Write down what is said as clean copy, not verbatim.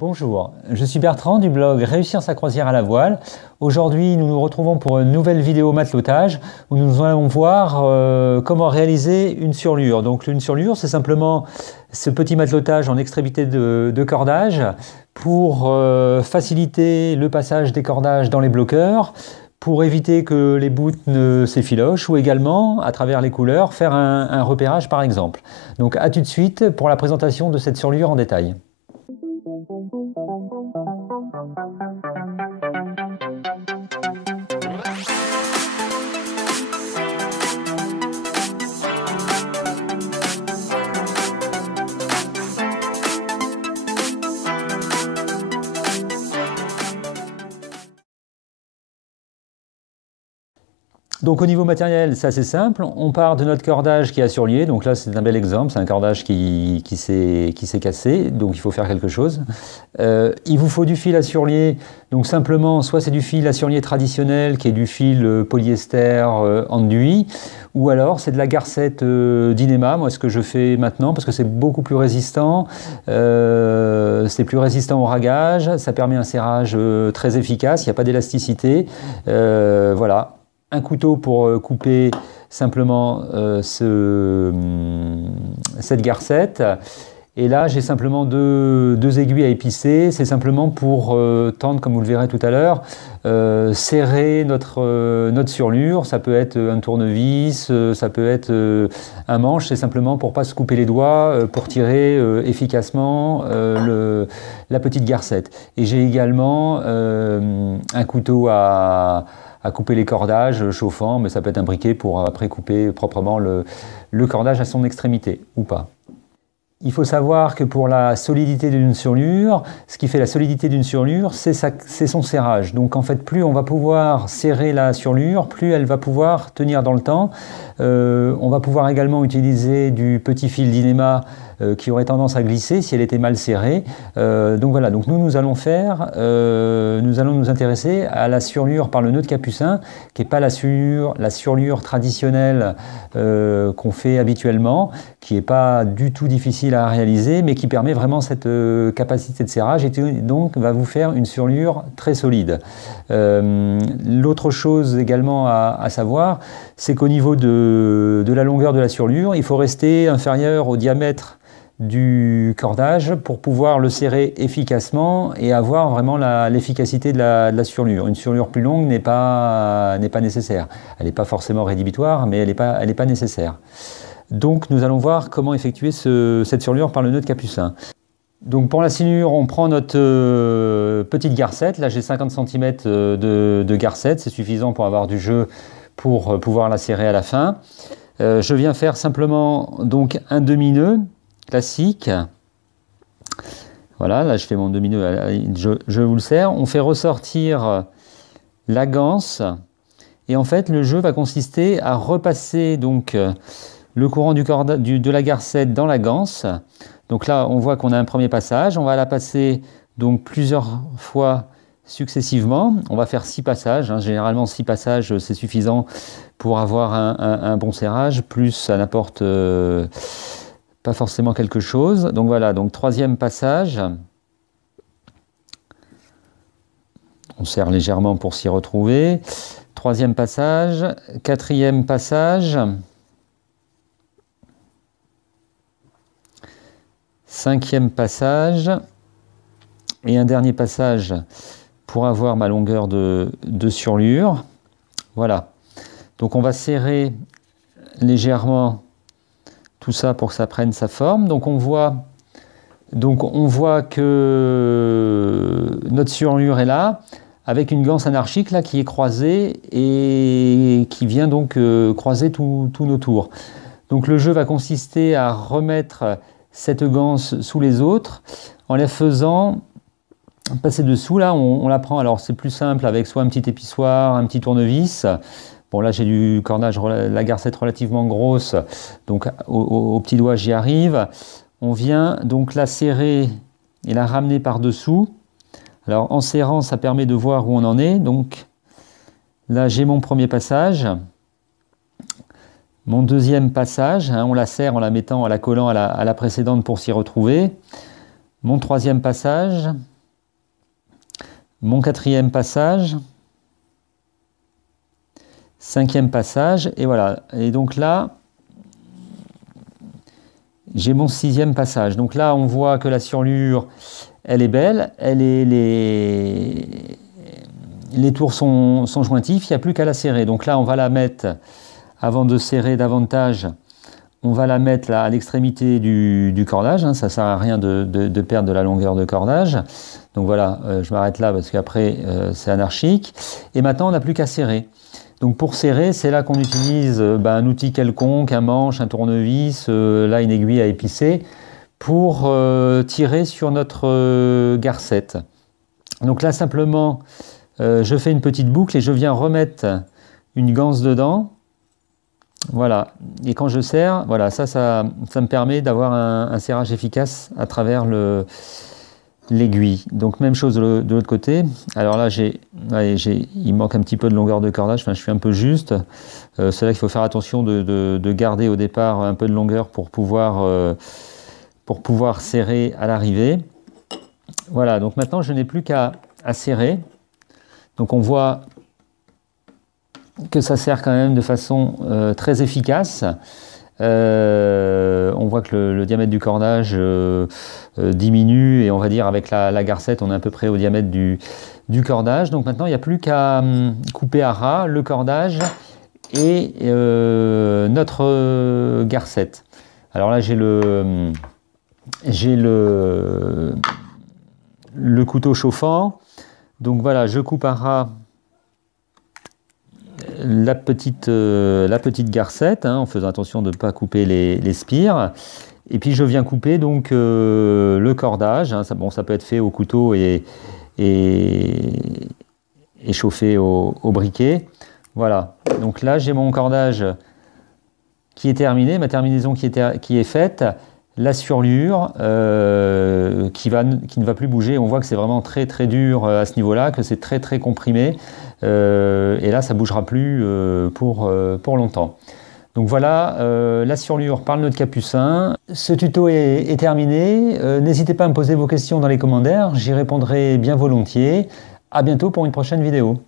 Bonjour, je suis Bertrand du blog Réussir sa croisière à la voile. Aujourd'hui, nous nous retrouvons pour une nouvelle vidéo matelotage où nous allons voir comment réaliser une surlure. Donc une surlure, c'est simplement ce petit matelotage en extrémité de cordage pour faciliter le passage des cordages dans les bloqueurs, pour éviter que les bouts ne s'effilochent ou également, à travers les couleurs, faire un repérage par exemple. Donc à tout de suite pour la présentation de cette surlure en détail. Donc au niveau matériel, c'est assez simple. On part de notre cordage qui est à surlier. Donc là, c'est un bel exemple. C'est un cordage qui s'est cassé. Donc il faut faire quelque chose. Il vous faut du fil à surlier. Donc simplement, soit c'est du fil à surlier traditionnel, qui est du fil polyester enduit, ou alors c'est de la garcette Dyneema. Moi, ce que je fais maintenant, parce que c'est beaucoup plus résistant. C'est plus résistant au ragage. Ça permet un serrage très efficace. Il n'y a pas d'élasticité. Voilà. Un couteau pour couper simplement cette garcette. Et là, j'ai simplement deux aiguilles à épicer. C'est simplement pour tendre, comme vous le verrez tout à l'heure, serrer notre surlure. Ça peut être un tournevis, ça peut être un manche. C'est simplement pour ne pas se couper les doigts, pour tirer efficacement la petite garcette. Et j'ai également un couteau à couper les cordages chauffants, mais ça peut être un briquet pour après couper proprement le cordage à son extrémité, ou pas. Il faut savoir que pour la solidité d'une surlure, ce qui fait la solidité d'une surlure, c'est son serrage. Donc en fait, plus on va pouvoir serrer la surlure, plus elle va pouvoir tenir dans le temps. On va pouvoir également utiliser du petit fil Dyneema qui aurait tendance à glisser si elle était mal serrée. Donc voilà, donc nous allons nous intéresser à la surlure par le nœud de capucin, qui n'est pas la surlure traditionnelle qu'on fait habituellement, qui n'est pas du tout difficile à réaliser, mais qui permet vraiment cette capacité de serrage et donc va vous faire une surlure très solide. L'autre chose également à savoir, c'est qu'au niveau de la longueur de la surlure, il faut rester inférieur au diamètre du cordage pour pouvoir le serrer efficacement et avoir vraiment l'efficacité de la surlure. Une surlure plus longue n'est pas nécessaire. Elle n'est pas forcément rédhibitoire, mais elle n'est pas nécessaire. Donc nous allons voir comment effectuer cette surlure par le nœud de capucin. Donc pour la sinure, on prend notre petite garcette. Là j'ai 50 cm de garcette, c'est suffisant pour avoir du jeu pour pouvoir la serrer à la fin. Je viens faire simplement donc un demi-nœud classique. Voilà, là je fais mon demi-nœud, je vous le serre. On fait ressortir la ganse et en fait le jeu va consister à repasser donc le courant de la garcette dans la ganse. Donc là on voit qu'on a un premier passage, on va la passer donc plusieurs fois successivement. On va faire 6 passages, hein. Généralement 6 passages c'est suffisant pour avoir un bon serrage, plus ça n'apporte pas forcément quelque chose. Donc voilà, donc 3e passage. On serre légèrement pour s'y retrouver. 3e passage, 4e passage. 5e passage. Et un dernier passage pour avoir ma longueur de surlure. Voilà. Donc on va serrer légèrement tout ça pour que ça prenne sa forme. Donc on voit que notre surlure est là, avec une ganse anarchique là qui est croisée et qui vient donc croiser tous nos tours. Donc le jeu va consister à remettre cette ganse sous les autres en la faisant passer dessous. Là on la prend, alors c'est plus simple avec soit un petit épissoir, un petit tournevis. Bon là j'ai du cordage, la garcette relativement grosse, donc au petit doigt j'y arrive. On vient donc la serrer et la ramener par dessous. Alors en serrant ça permet de voir où on en est. Donc là j'ai mon premier passage. Mon deuxième passage, hein, on la serre en la mettant, en la collant à la précédente pour s'y retrouver. mon troisième passage, mon quatrième passage, cinquième passage, et voilà. Et donc là, j'ai mon sixième passage. Donc là, on voit que la surlure, elle est belle, les tours sont jointifs, il n'y a plus qu'à la serrer. Donc là, on va la mettre, avant de serrer davantage, on va la mettre là, à l'extrémité du cordage. Ça ne sert à rien de perdre de la longueur de cordage. Donc voilà, je m'arrête là parce qu'après, c'est anarchique. Et maintenant, on n'a plus qu'à serrer. Donc pour serrer, c'est là qu'on utilise un outil quelconque, un manche, un tournevis, là une aiguille à épicer, pour tirer sur notre garcette. Donc là, simplement, je fais une petite boucle et je viens remettre une ganse dedans. Voilà, et quand je serre, voilà, ça me permet d'avoir un serrage efficace à travers l'aiguille. Donc même chose de l'autre côté. Alors là, il manque un petit peu de longueur de cordage, enfin je suis un peu juste. C'est là qu'il faut faire attention de garder au départ un peu de longueur pour pouvoir serrer à l'arrivée. Voilà, donc maintenant je n'ai plus qu'à serrer. Donc on voit que ça serre quand même de façon très efficace. On voit que le diamètre du cordage diminue et on va dire avec la garcette on est à peu près au diamètre du cordage. Donc maintenant il n'y a plus qu'à couper à ras le cordage et notre garcette. Alors là j'ai le couteau chauffant. Donc voilà, je coupe à ras la petite garcette, en faisant attention de ne pas couper les spires. Et puis je viens couper donc le cordage. Ça peut être fait au couteau et chauffé au briquet. Voilà. Donc là j'ai mon cordage qui est terminé, ma terminaison qui est faite. La surlure qui ne va plus bouger. On voit que c'est vraiment très très dur à ce niveau-là, que c'est très très comprimé. Et là, ça ne bougera plus pour longtemps. Donc voilà, la surlure par le nœud de capucin. Ce tuto est terminé. N'hésitez pas à me poser vos questions dans les commentaires. J'y répondrai bien volontiers. À bientôt pour une prochaine vidéo.